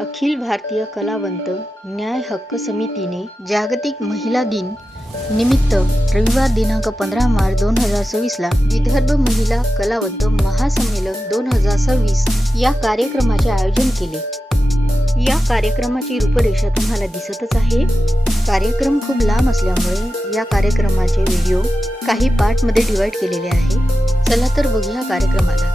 अखिल भारतीय कलावंत न्याय हक्क समितीने जागतिक महिला दिन निमित्त रविवार दिनांक 15 मार्च 2026 ला विदर्भ महिला कलावंत महासंमेलन 2026 या कार्यक्रमाचे आयोजन केले। या कार्यक्रमाची रूपरेषा तुम्हाला दिसतच आहे। कार्यक्रम खूप लांब असल्यामुळे या कार्यक्रमाचे व्हिडिओ काही पार्ट मध्ये डिवाइड केलेले आहे। चला तर बघूया कार्यक्रमाला।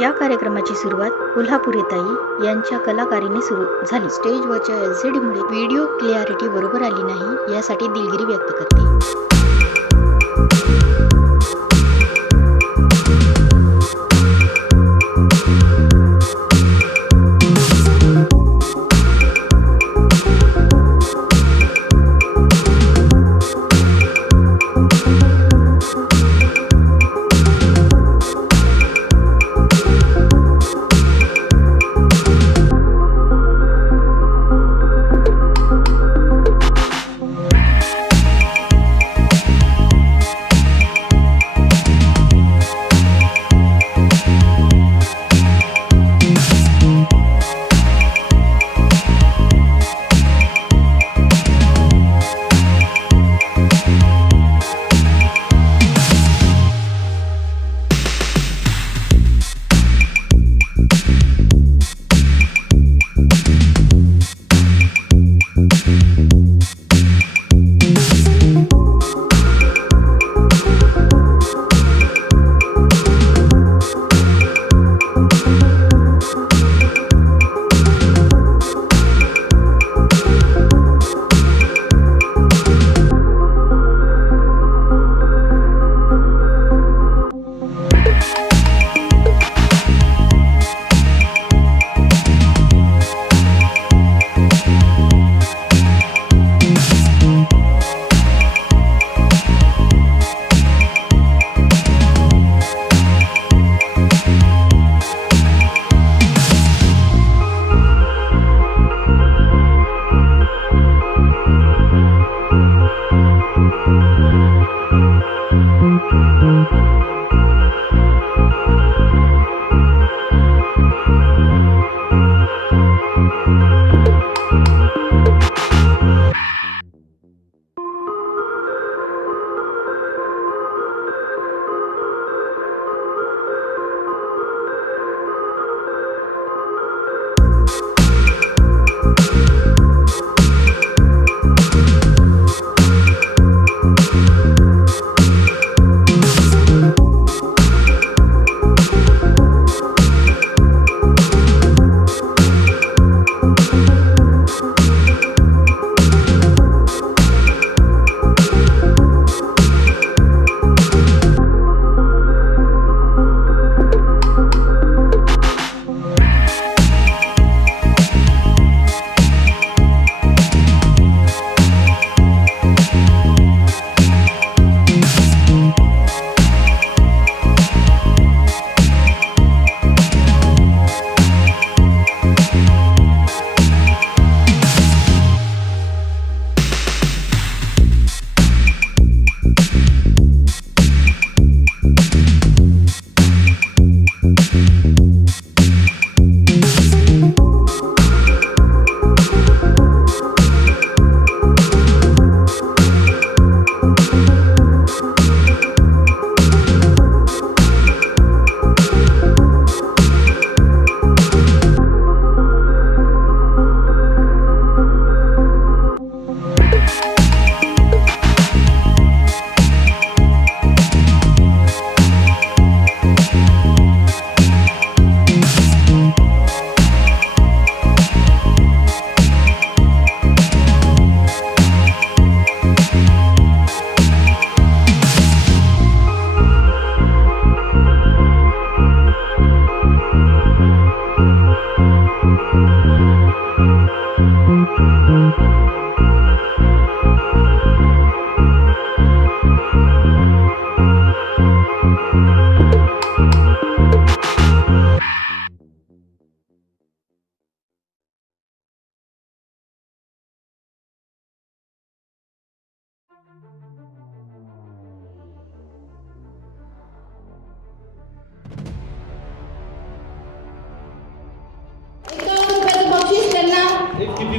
या कार्यक्रमाची सुरुवात कोल्हापुरी ताई यांच्या कलाकारीने सुरू झाली। स्टेजवरच्या LCD मुळे व्हिडिओ क्लिअरिटी बरोबर आली नाही, यासाठी दिलगिरी व्यक्त करते।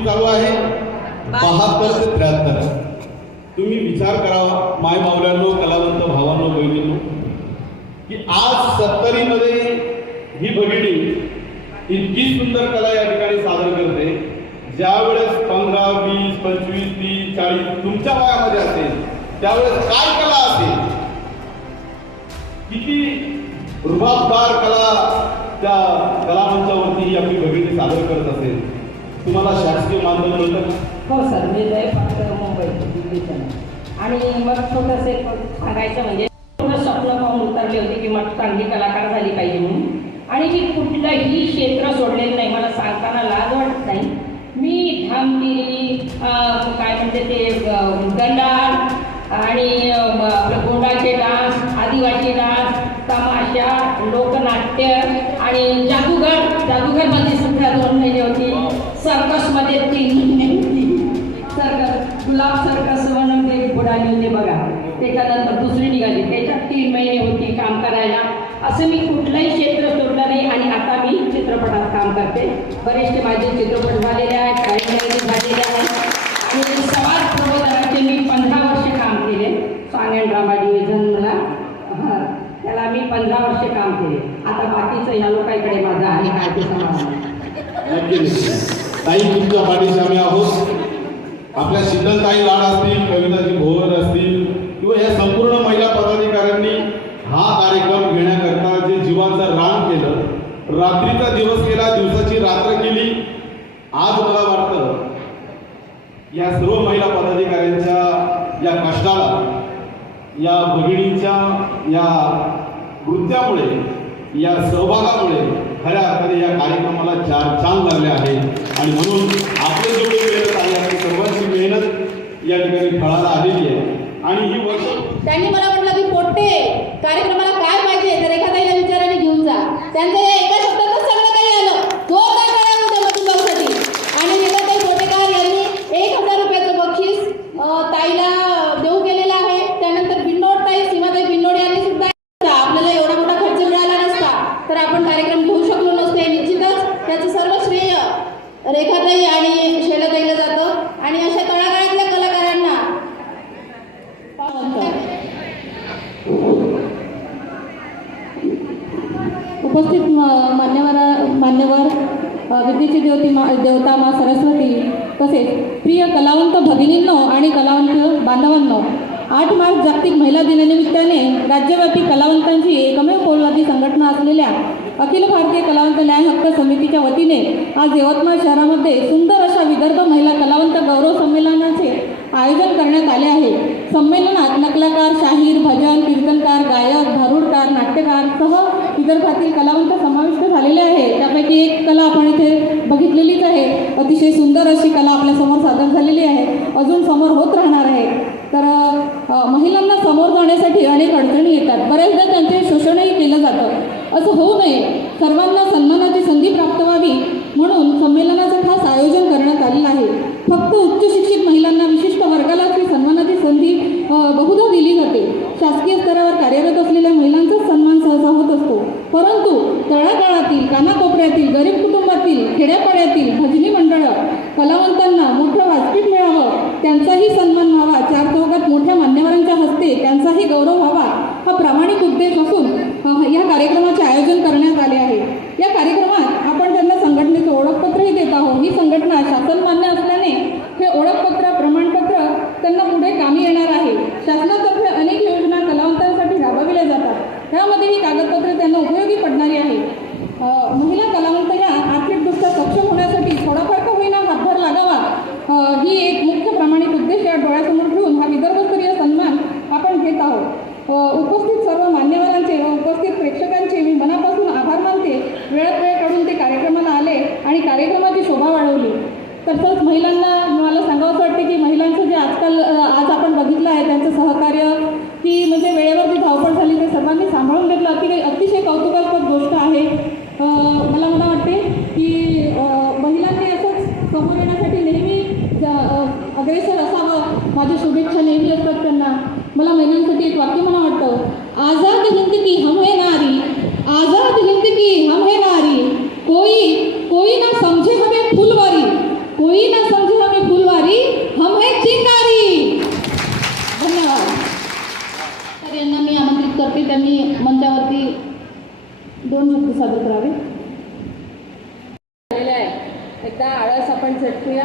कुस्ती चालू आहे 72 ते 73. तुम्ही विचार करावा माय मावल्यांनो, कलावंत भावांनो, बहिणींनो, की आज 70 मध्ये ही भगिनी इतकी सुंदर कला या ठिकाणी सादर करते. ज्या वेळेस 15, 20, 25, 30, 40 तुमच्या वयामध्ये असेल त्यावेळेस काय कला असेल, किती रुबाबदार कला त्या कलामंचावरती ही आपली भगिनी सादर करत असेल. तुम्हाला शासकीय मानधन मिळतं? हो सर, मी फक्त मुंबई दिल्लीचं. आणि मग छोटंसं सांगायचं म्हणजे थोडं स्वप्न पाहून उतरले होते की मग चांगली कलाकार झाली पाहिजे म्हणून. आणि मी कुठलंही क्षेत्र सोडलेलं नाही. मला सांगताना लाज वाटत नाही. मी धामगिरी, काय म्हणते ते गंडार आणि आपलं गोंडाचे डान्स, आदिवासी डान्स, तमाशा, लोकनाट्य आणि जादूगरमध्ये सुद्धा 2 महिने होती. सर्कसमध्ये 3 महिने होती. सर्कस गुलाब सर्कस म्हणून ते बुडाली होते बघा. त्याच्यानंतर दुसरी निघाली, त्याच्यात 3 महिने होती काम करायला. असं मी कुठलंही क्षेत्र सोडलं नाही. आणि आता मी चित्रपटात काम करते. बरेचसे माझे चित्रपट झालेले आहेत, कार्यक्रम झालेले आहेत. आणि समाज प्रबोधनाचे मी 15 वर्ष काम केले. सॉंग अँड ड्रामा डिव्हिजन मला त्याला मी 15 वर्ष काम केले. आता बाकीचं ह्या लोकांकडे माझं आहे काय ते समाज. ताई, तुमच्या पाठीशी आम्ही आहोत. आपल्या शीतलताई लाड असतील, कविताजी भोवर असतील किंवा या संपूर्ण महिला पदाधिकाऱ्यांनी हा कार्यक्रम घेण्याकरता जे जीवाचं रान केलं, रात्रीचा दिवस केला, दिवसाची रात्र केली. आज मला वाटतं या सर्व महिला पदाधिकाऱ्यांच्या या कष्टाला, या भगिनींच्या या नृत्यामुळे, या सहभागामुळे खऱ्या अर्थाने या कार्यक्रमाला 4 चांद लागले आहेत. आणि म्हणून आपली जेवढी मेहनत आहे, आपली सर्वांची मेहनत या ठिकाणी फळाला आलेली आहे. आणि ही वर्ष त्यांनी मला म्हटलं की पोट्टे कार्यक्रमाला काय पाहिजे तर एखाद्या विचाराने घेऊन जा. त्यांचं या एका शब्दातच सगळं काही आलं. जोरदार टाळ्या होत्या मधुबाऊसाठी. आणि रेखाताई पोटेकर यांनी 1000 रुपयाचं बक्षीस ताईला देऊ केलेलं आहे. त्यानंतर बिन्नोड ताई, सीमाताई बिन्नोड यांनी सुद्धा, आपल्याला एवढा मोठा खर्च मिळाला नसता तर आपण कार्यक्रम घेऊ शकलो नसते. निश्चितच त्याचं सर्व श्रेय रेखाताई आणि शैलाताईला जातं. आणि अशा तळागाळातल्या कलाकारांना उपस्थित मान्यवर विद्येची देवता मा सरस्वती, तसेच प्रिय कलावंत भगिनींनो आणि कलावंत बांधवांनो, 8 मार्च जागतिक महिला दिनानिमित्ताने राज्यव्यापी कलावंतांची एकमेव पोलवादी संघटना असलेल्या अखिल भारतीय कलावंत न्याय हक्क समितीच्या वतीने आज यवतमाळ शहरामध्ये सुंदर अशा विदर्भ महिला कलावंत गौरव संमेलनाचे आयोजन करण्यात आले आहे. संमेलनात नकलाकार, शाहीर, भजन, कीर्तनकार, गायक, भारुडकार, नाट्यकार सह विदर्भातील कलावंत समाविष्ट झालेले आहे. त्यापैकी एक कला आपण इथे बघितलेलीच आहे. अतिशय सुंदर अशी कला आपल्यासमोर सादर झालेली आहे, अजून समोर होत राहणार आहे. तर महिलांना समोर जाण्यासाठी अनेक अडचणी येतात. बऱ्याचदा त्यांचे शोषणही केलं जातं. असं होऊ नये, सर्वांना सन्मानाची संधी प्राप्त व्हावी म्हणून संमेलनाचं खास आयोजन करण्यात आलेलं आहे. फक्त उच्च शिक्षित महिलांना, विशिष्ट वर्गालाच ही सन्मानाची संधी बहुधा दिली जाते. शासकीय स्तरावर कार्यरत असलेल्या महिलांचाच सन्मान सहसा होत असतो. परंतु तळागाळातील, कानाकोपऱ्यातील, गरीब कुटुंबातील, खेड्यापाड्यातील भजनी मंडळं कलावंतांना मोठं व्यासपीठ मिळावं, त्यांचाही सन्मान व्हावा, 4 चौघात मोठ्या मान्यवरांच्या हस्ते त्यांचाही गौरव व्हावा, हा प्रामाणिक उद्देश असून या कार्यक्रमाचे आयोजन करण्यात आले आहे. या कार्यक्रमात आपण त्यांना संघटनेचं ओळखपत्रही देत आहोत. ही संघटना शासनमान्य असल्याने हे ओळखपत्र, प्रमाणपत्र त्यांना पुढे कामी येणार आहे. शासनातर्फे अनेक योजना कलावंतांसाठी राबविल्या जातात. त्यामध्ये ही कागदपत्रे त्यांना उपयोगी पडणारी आहे. महिला कलावंत या आर्थिकदृष्ट्या सक्षम होण्यासाठी थोडाफार का होईना हातभार लागावा, ही एक मुख्य प्रामाणिक उद्देश या डोळ्यासमोर ठेवून हा विदर्भस्तरीय सन्मान आपण घेत आहोत. उपस्थित सर्व मान्यवरांचे व उपस्थित प्रेक्षकांचे मी मनापासून आभार मानते. वेळात वेळ काढून ते कार्यक्रमाला आले आणि कार्यक्रमाची शोभा वाढवली. तसंच महिलांना मला सांगावंसं वाटते की महिलांचं जे आज आपण बघितलं आहे त्यांचं सहकार्य, की म्हणजे वेळेवर जी धावपळ झाली ते सर्वांनी सांभाळून घेतलं, अतिशय कौतुकास्पद गोष्ट आहे. मला वाटते की महिलांनी असंच समोर येण्यासाठी नेहमी अग्रेसर असावं. माझ्या शुभेच्छा नेहमी असतात त्यांना. मला महिलांसाठी एक वाक्य मला वाटतं, आझाद हिंद की हम है नारी, आझाद हिंद की हम है नारी, कोई ना समझे हमें फुलवारी, कोई ना विनंतीवरती त्यांनी मंचावरती 2 शब्द सादर करावे. झालेले आहे. एकदा आळस आपण झटकूया.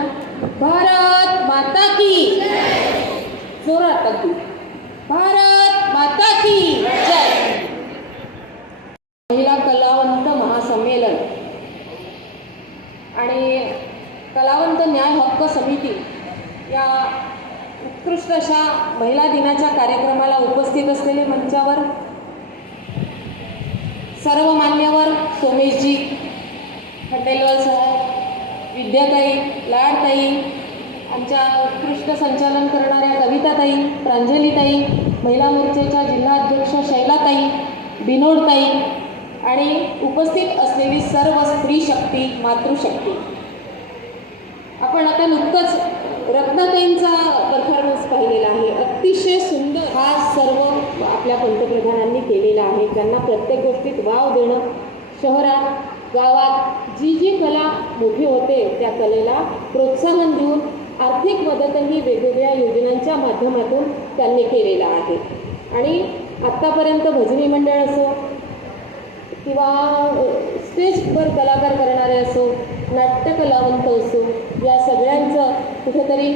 भारत माता की जोरात अगदी. भारत माता की जय. महिला कलावंत महासंमेलन आणि कलावंत न्याय हक्क समिती या उत्कृष्ट अशा महिला दिनाच्या कार्यक्रमाला उपस्थित असलेले मंचावर सर्व मान्यवर सोमेशजी खंडेलवाल साहेब, विद्याताई, लाडताई, आमच्या उत्कृष्ट संचालन करणाऱ्या कविताताई, प्रांजलीताई, महिला मोर्चाच्या जिल्हाध्यक्ष शैलाताई, बिनोडताई आणि उपस्थित असलेली सर्व स्त्री शक्ती, मातृशक्ती. आपण आता नुकतंच रत्नाताईंचा परफॉर्मन्स पाहिलेला आहे. अतिशय सुंदर हा सर्व आपल्या पंतप्रधानांनी केलेला आहे. त्यांना प्रत्येक गोष्टीत वाव देणं, शहरात गावात जी जी कला मोठी होते त्या कलेला प्रोत्साहन देऊन आर्थिक मदतही वेगवेगळ्या योजनांच्या माध्यमातून त्यांनी केलेला आहे. आणि आत्तापर्यंत भजनी मंडळ असो किंवा स्टेजवर कलाकार करणारे असो, नाट्यकलावंत असो, या सगळ्यांचं कुठेतरी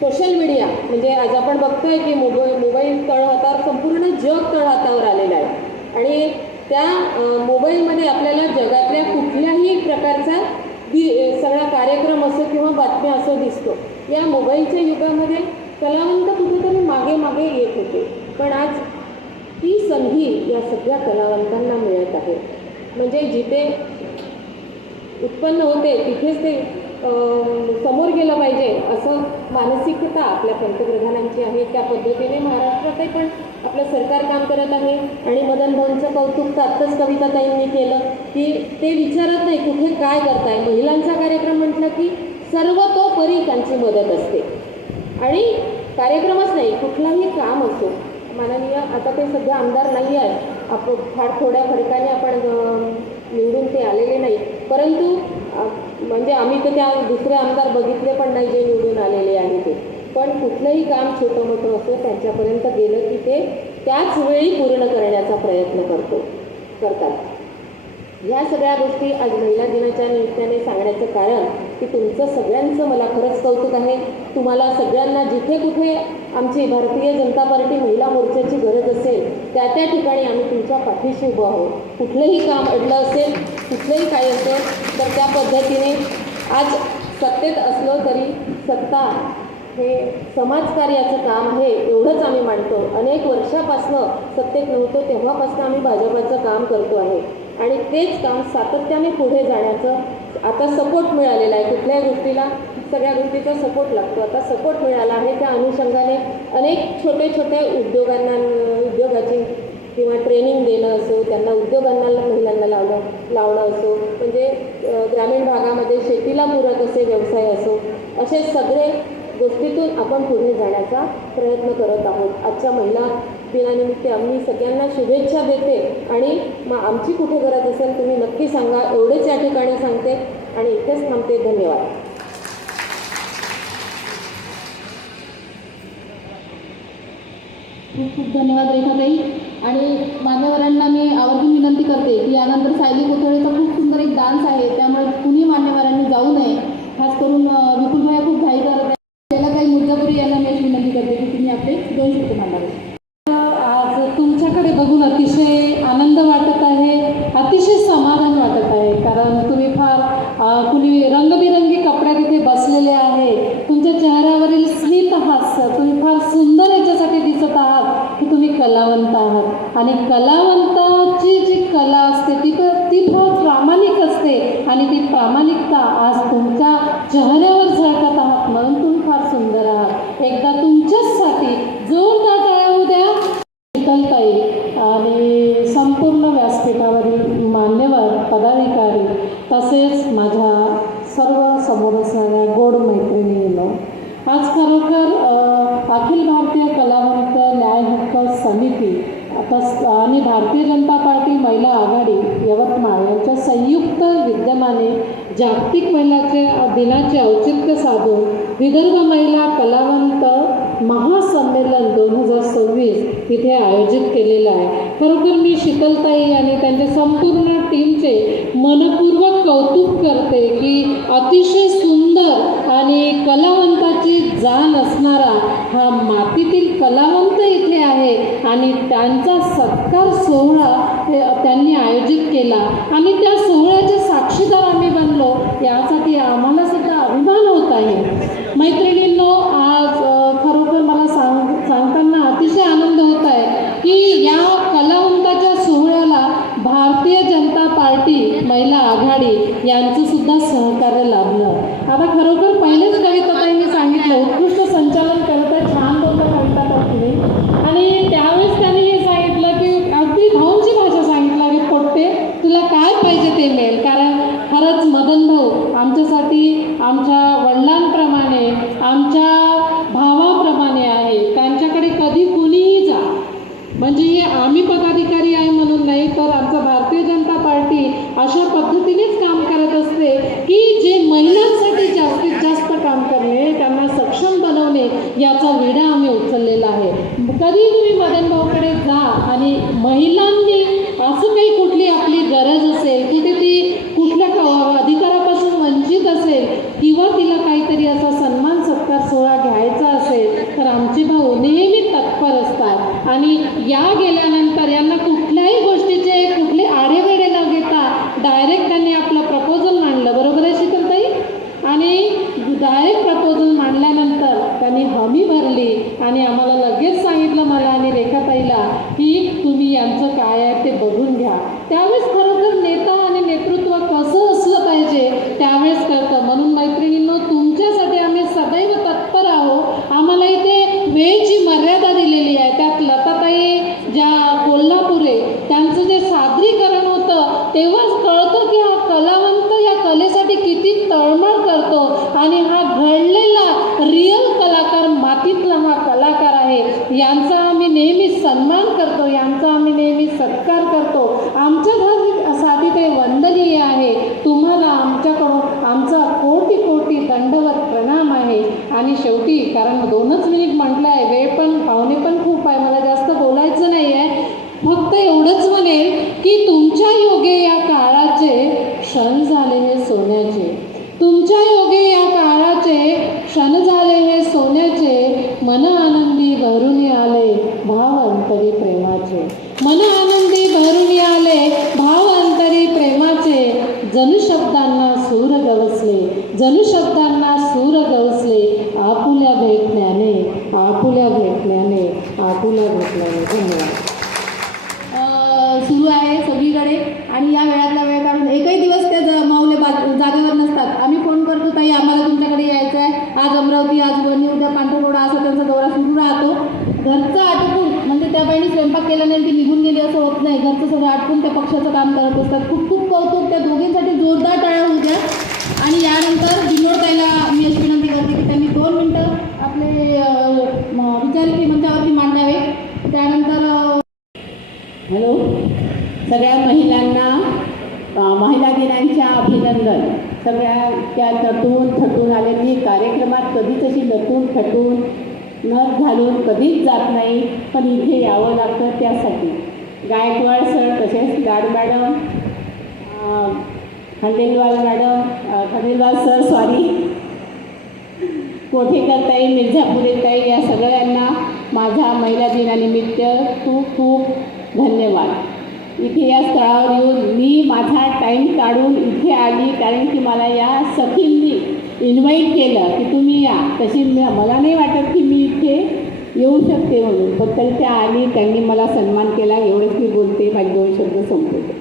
सोशल मीडिया म्हणजे आज आपण बघतोय की मोबाईल तळहातावर संपूर्ण जग तळहातावर आलेलं आहे. आणि त्या मोबाईलमध्ये आपल्याला जगातल्या कुठल्याही प्रकारचा सगळा कार्यक्रम असो किंवा बातम्या असो दिसतो. या मोबाईलच्या युगामध्ये कलावंत कुठेतरी मागे मागे येत होते, पण आज ती संधी या सगळ्या कलावंतांना मिळत आहे. म्हणजे जिथे उत्पन्न होते तिथेच ते समोर गेलं पाहिजे असं मानसिकता आपल्या पंतप्रधानांची आहे. त्या पद्धतीने महाराष्ट्रातही पण आपलं सरकार काम करत आहे. आणि मदन भाऊंचं कौतुक आत्ताच कविताताईंनी केलं की ते विचारत नाही कुठे काय करताय. महिलांचा कार्यक्रम म्हटलं की सर्वतोपरी त्यांची मदत असते. आणि कार्यक्रमच नाही, कुठलाही काम असो. माननीय आता ते सध्या आमदार नाही आहे, आपण फार थोड्या फरकाने आपण निवडून ते आलेले नाही, परंतु म्हणजे आम्ही तर त्या दुसरे आमदार बघितले पण नाही जे निवडून आलेले आहे ते. पण कुठलंही काम छोटं मोठं असो त्यांच्यापर्यंत गेलं की ते त्याच वेळी पूर्ण करण्याचा प्रयत्न करतात. ह्या सगळ्या गोष्टी आज महिला दिनाच्या निमित्ताने सांगण्याचं कारण की तुमचं सगळ्यांचं मला खरंच कौतुक आहे. तुम्हाला सगळ्यांना जिथे कुठे आमची भारतीय जनता पार्टी महिला मोर्चाची गरज असेल त्या त्या ठिकाणी आम्ही तुमच्या पाठीशी उभं आहोत. कुठलंही काम अडलं असेल, कुठलंही काही असेल तर त्या पद्धतीने आज सत्तेत असलो तरी सत्ता हे समाजकार्याचं काम आहे एवढंच आम्ही मानतो. अनेक वर्षापासनं सत्तेत नव्हतो तेव्हापासून आम्ही भाजपाचं काम करतो आहे आणि तेच काम सातत्याने पुढे जाण्याचं आता सपोर्ट मिळालेला आहे. कुठल्याही गोष्टीला सगळ्या गोष्टीचा सपोर्ट लागतो. आता सपोर्ट मिळाला आहे. त्या अनुषंगाने अनेक छोटे छोटे उद्योगाची किंवा ट्रेनिंग देणं असो, त्यांना उद्योगांना महिलांना लावणं असो, म्हणजे ग्रामीण भागामध्ये शेतीला पूरक असे व्यवसाय असो, असे सगळे गोष्टीतून आपण पुढे जाण्याचा प्रयत्न करत आहोत. आजच्या महिला दिनानिमित्त आम्ही सगळ्यांना शुभेच्छा देते आणि आमची कुठे गरज असेल तुम्ही नक्की सांगा एवढेच या ठिकाणी सांगते आणि इथेच थांबते. धन्यवाद. खूप खूप धन्यवाद रेखाताई. आणि मान्यवरांना मी आवर्जून विनंती करते की यानंतर सायली कोथळेचा खूप सुंदर एक डान्स आहे, त्यामुळे कुणी मान्यवरांनी जाऊ नये. खास करून विपुल भाई खूप घाई करत आहे. त्याला काही मुर्जापुरी यांना मी विनंती करते की तुम्ही आपले 2 शब्द मांडावे. आज तुमच्याकडे बघून अतिशय आनंद वाटत आहे, अतिशय समाधान वाटत आहे. कारण तुम्ही फार कुणी रंगबिरंगी कपड्यात इथे बसलेले आहे. तुमच्या चेहऱ्यावरील स्मित हास्य तुम्ही फार सुंदर याच्यासाठी दिसत आहात की तुम्ही कलावंत आहात. आणि कलावंताची जी कला असते ती फार प्रामाणिक असते आणि ती प्रामाणिकता आज तुमच्या चेहऱ्यावर झळकत आहात म्हणून तुम्ही फार सुंदर आहात. एकदा तुमच्याचसाठी जोरदार टाळ्या होऊ द्या. शीतलताई आणि संपूर्ण व्यासपीठावरील मान्यवर पदाधिकारी तसेच माझ्या सर्व समोर असणाऱ्या गोड मैत्रिणींनो, आज खरोखर अखिल भारतीय कलावंत न्याय हक्क समिती आणि भारतीय जनता पार्टी महिला आघाडी यवतमाळ यांच्या संयुक्त विद्यमाने जागतिक महिलाच्या दिनाचे औचित्य साधून विदर्भ महिला कलावंत महासंमेलन 2026 इथे आयोजित केलेलं आहे. खरोखर मी शीतलताई आणि त्यांच्या संपूर्ण टीमचे मनपूर्वक कौतुक करते की अतिशय सुंदर आणि कलावंताची जाण असणारा हा मातीतील कलावंत इथे आहे आणि त्यांचा सत्कार सोहळा त्यांनी आयोजित केला आणि त्या सोहळ्याचे साक्षीदार आम्ही बनलो, यासाठी आम्हाला सुद्धा अभिमान होत आहे. मैत्रिणींनो, आज खरोखर मला सांगताना अतिशय आनंद होत आहे की या कलावंताच्या सोहळ्याला भारतीय जनता पार्टी महिला आघाडी यांचं सुद्धा सहकार्य लाभलं. आता खरोखर पहिलेच कविताताईंनी सांगितलं, उत्कृष्ट संचालन करता छान बोलतं कविताताई, आणि त्यावेळेस त्यांनी हे सांगितलं की अगदी भाऊंची भाषा सांगितलं की पोट्टे तुला काय पाहिजे ते मिळेल. कारण खरंच मदन भाऊ आमच्यासाठी आमच्या वडिलांप्रमाणे आमच्या भावाप्रमाणे आहे. त्यांच्याकडे कधी कुणीही जा, म्हणजे हे आम्ही पदाधिकारी आहे म्हणून नाही, तर आमचं भारतीय जनता पार्टी अशा पद्धतीनेच काम करत असते की जे महिलांसाठी जास्तीत जास्त काम करणे, त्यांना सक्षम बनवणे याचा विडा आम्ही उचललेला आहे. कधी तुम्ही मदन भाऊकडे जा आणि महिलांनी असं काही कुठली आपली गरज असेल, कुठे ती कुठल्या अधिकारापासून वंचित असेल किंवा तिला काहीतरी असा सन्मान सत्कार सोहळा घ्यायचा असेल तर आमचे भाऊ नेहमी तत्पर असतात. आणि या गेल्यानंतर यांना कुठल्याही गोष्टीचे कुठले आडेवेडे न घेता डायरेक्ट त्यांनी आपलं प्रपोजल मांडलं, बरोबर आहे शीतलताई? आणि डायरेक्ट प्रपोजल मांडल्यानंतर त्यांनी हमी भरली आणि आम्हाला लगेच सांगितलं, मला आणि रेखाताईला, की तुम्ही यांचं काय आहे ते बघून घ्या. त्यावेळेस खरोखर नेता आणि नेतृत्व कसं असलं पाहिजे त्यावेळेस कळतं. म्हणून मैत्रिणींनो, तुमच्यासाठी आम्ही सदैव तत्पर आहोत. आम्हाला इथे वेळेची मर्यादा दिलेली आहे. त्यात लताताई ज्या कोल्हापुरे त्यांचं जे सादरीकरण होतं तेव्हाच कळतं की हा कलावंत या कलेसाठी किती तळमळ करतो आणि हा घडलेला रिअल कलाकार, मातीतला हा कलाकार आहे. यांचा आम्ही नेहमी सन्मान करतो, यांचा आम्ही नेहमी सत्कार करतो. आमच्यासाठी ते वंदनीय आहे. तुम्हाला आमच्याकडून आमचा कोटी कोटी दंडवत प्रणाम आहे. आणि शेवटी, कारण 2च मिनिट म्हटलं आहे, वेळ पण पाहुणे पण खूप आहे, मला जास्त बोलायचं नाही आहे, फक्त एवढंच म्हणेल की तुमच्या योगे या काळाचे क्षण झाले हे सोन्याचे, तुमच्या योगे या काळाचे क्षण झाले हे सोन्याचे, मन आनंदी भरून आले भाव अंतरी प्रेमाचे, मन आनंदी भरून आले भाव अंतरी प्रेमाचे, जणू शब्दांना सूर गवसले, जणू शब्दांना सूर गवसले, आपुल्या भेटण्याने, आपुल्या भेटण्याने, आपुल्या भेटण्याने. धन्यवाद. सुरू आहे सगळीकडे आणि या वेळातला वेळ काढून एकही दिवस त्या माऊले जागेवर नसतात. आम्ही फोन करतो, ताई आम्हाला तुमच्याकडे यायचं आहे, आज अमरावती, आज वणी, उद्या पांढरकोडा, असं त्यांचा दौरा सुरू राहतो. घरचं आटपून, म्हणजे त्या बाईने स्वयंपाक केला नाही ती निघून गेली असं होत नाही, घरचं सगळं आटपून त्या पक्षाचं काम करत असतात. खूप खूप कौतुक. त्या दोघींसाठी जोरदार टाळ्या होऊ द्या. आणि यानंतर विनोद ताईला मी अशी विनंती करते की त्यांनी 2 मिनटं आपले विचार मंचावरती मांडावे. त्यानंतर हॅलो, सगळ्या महिलांना महिला दिनाच्या अभिनंदन. सगळ्या त्या नटून थटून आलेली कार्यक्रमात कधीच अशी नटून थटून नथ घालून कधीच जात नाही, पण इथे यावं लागतं त्यासाठी. गायकवाड सर, तसेच लाड मॅडम, खंडेलवाल सर, कोठेकर ताई, मिर्झापुरे ताई, या सगळ्यांना माझ्या महिला दिनानिमित्त खूप खूप धन्यवाद. इथे या स्थळावर येऊन मी माझा टाईम काढून इथे आली, कारण की मला या सखींनी इन्व्हाइट केलं की तुम्ही या. तशी मला नाही वाटत की मी इथे येऊ शकते म्हणून, पण तरी त्या आली, त्यांनी मला सन्मान केला. एवढंच मी बोलते, माझे 2 शब्द संपवते.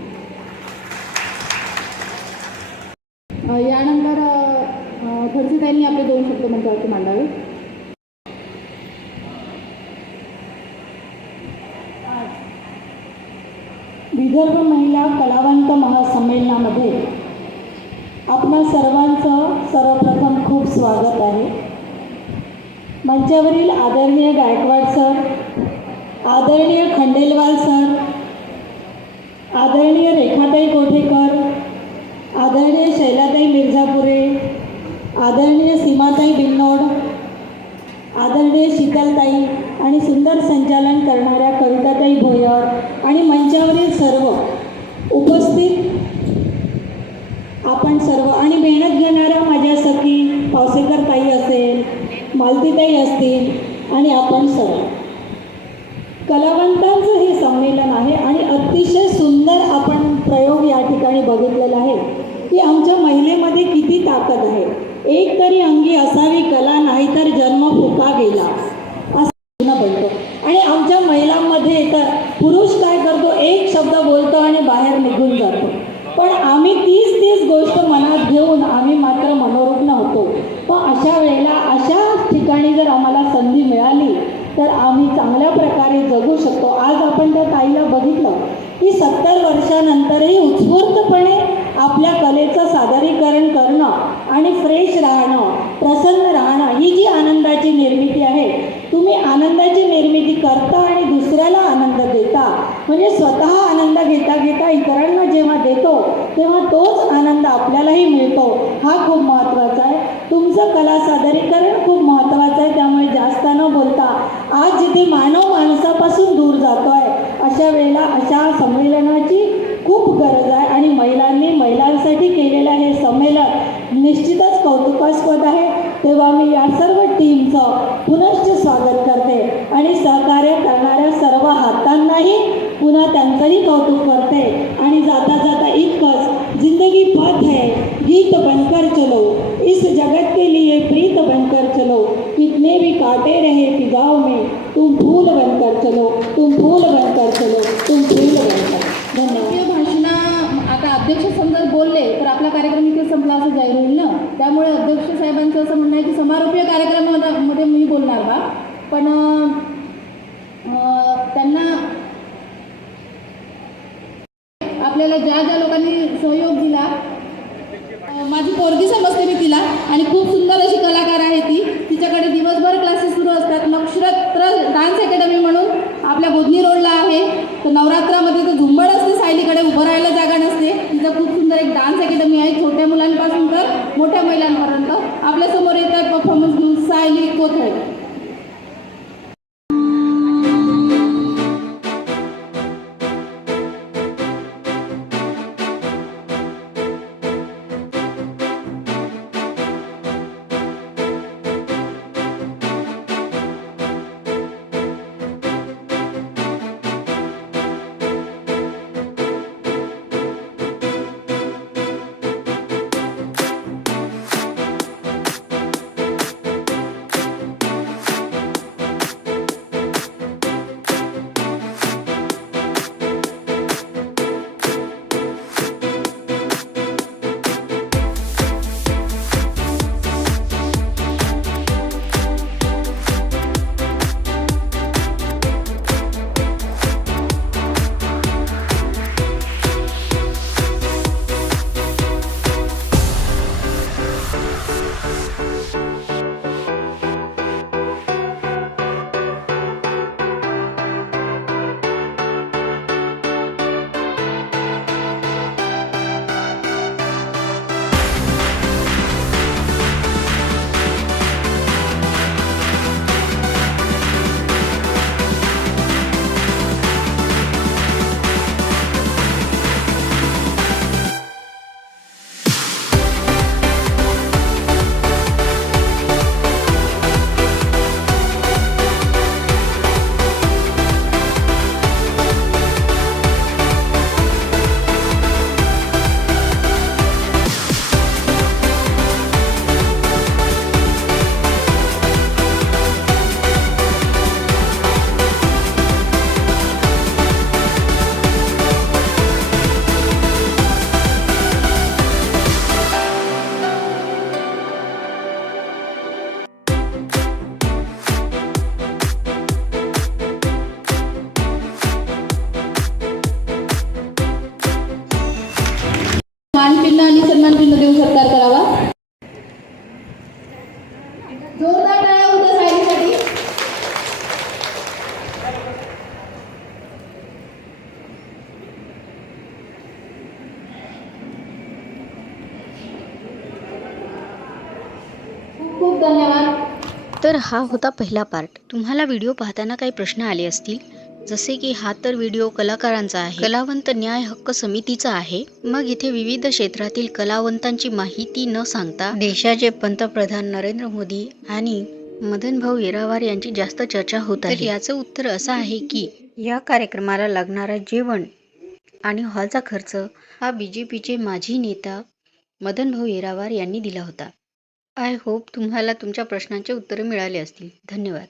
यानंतर खडसे ताईंनी आपले 2 शब्द मंचावरती मांडावे. विदर्भ महिला कलावंत महासंमेलनामध्ये आपणा सर्वांचं सर्वप्रथम खूप स्वागत आहे. मंचावरील आदरणीय गायकवाड सर, आदरणीय खंडेलवाल सर, आदरणीय रेखाताई कोठेकर, आदरणीय शैलाताई मिर्झापुरे, आदरणीय सीमाताई बिन्नोड, आदरणीय शीतलताई सर्व आणि मेहनत घेणाऱ्या माझ्या सखी पावसेकर ताई असेल, मालतीताई असतील आणि आपण सर्व कलावंतांचं हे संमेलन आहे. आणि अतिशय सुंदर आपण प्रयोग या ठिकाणी बघितलेला आहे की आमच्या महिलेमध्ये किती ताकद आहे. एक तरी अंगी असावी कला, नाहीतर जन्म फुका गेला असं बोलतो. आणि आमच्या महिलांमध्ये तर पुरुष काय करतो, एक शब्द बोलतो आणि बाहेर निघून जातो. पण आम्ही तीच गोष्ट मनात घेऊन आम्ही मात्र मनोरुग्ण होतो. पण अशा वेळेला अशा ठिकाणी जर आम्हाला संधी मिळाली तर आम्ही चांगल्या प्रकारे जगू शकतो. आज आपण त्या ताईला बघितलं की 70 वर्षानंतरही उत्स्फूर्तपणे आपल्या कलेचं सादरीकरण करणं आणि फ्रेश राहणं, प्रसन्न राहणं, ही जी आनंदाची निर्मिती आहे, तुम्ही आनंदाची निर्मिती करता आणि दुसऱ्याला आनंद देता. म्हणजे स्वतः आनंद घेता घेता इतरांना जेव्हा देतो तेव्हा तोच आनंद आपल्यालाही मिळतो. हा खूप महत्त्वाचा आहे. तुमचं कला सादरीकरण खूप महत्त्वाचं आहे. त्यामुळे जास्त न बोलता आज जिथे मानव माणसापासून दूर जातो आहे, अशा वेळेला अशा संमेलनाची खूप गरज आहे. आणि महिलांनी महिलांसाठी केलेलं हे संमेलन निश्चितच कौतुकास्पद आहे. तेव्हा मी या सर्व टीमचं पुनश्च स्वागत करते आणि सहकार्य करणाऱ्या सर्व हातांनाही पुन्हा त्यांचंही कौतुक करते. आणि जाता जाता इतकंच, जिंदगी पथ है गीत बनकर चलो, इस जगत के लिए प्रीत बनकर चलो, कितने भी कांटे रहे फिजाओं में, तुम फूल बनकर चलो, तुम फूल बनकर चलो, तुम फूल बनकर. धन्यवाद. भाषणा आता अध्यक्ष समजा बोलले तर आपला कार्यक्रम इथे संपला असं जाहीर होईल ना. त्यामुळे अध्यक्ष साहेबांचं असं म्हणणं आहे की समारोपीय कार्यक्रमामध्ये मी बोलणार बा, पण त्यांना आपल्याला ज्या लोकांनी सहयोग दिला, माझी पोरगी समजते मी तिला, आणि खूप सुंदर अशी कलाकार आहे ती. तिच्याकडे दिवसभर क्लासेस सुरू असतात. नक्षत्र डान्स अकॅडमी म्हणून आपल्या बोधनी रोडला आहे. तर नवरात्रामध्ये तर झुंबड असते, सायलीकडे उभं राहायला जागा नसते. तिचं खूप सुंदर एक डान्स अकॅडमी आहे, छोट्या मुलांपासून तर मोठ्या महिलांपर्यंत. आपल्यासमोर येतात परफॉर्मन्स घेऊन सायली कोथळे. मानचिन्ह आणि सन्मानचिन्ह देऊन सत्कार करावा. जोरदार टाळ्या होत्या सायलीसाठी. खूप खूप धन्यवाद. तर हा होता पहिला पार्ट. तुम्हाला व्हिडिओ पाहताना काही प्रश्न आले असतील, जसे की हा तर व्हिडिओ कलाकारांचा आहे, कलावंत न्याय हक्क समितीचा आहे. मग इथे विविध क्षेत्रातील कलावंतांची माहिती न सांगता देशाचे पंतप्रधान नरेंद्र मोदी आणि मदन भाऊ येरावार यांची जास्त चर्चा होत आहे. तर याचं उत्तर असं आहे की या कार्यक्रमाला लागणारा जेवण आणि हॉलचा खर्च हा BJPचे माजी नेता मदन भाऊ येरावार यांनी दिला होता. आय होप तुम्हाला तुमच्या प्रश्नांचे उत्तरं मिळाले असतील. धन्यवाद.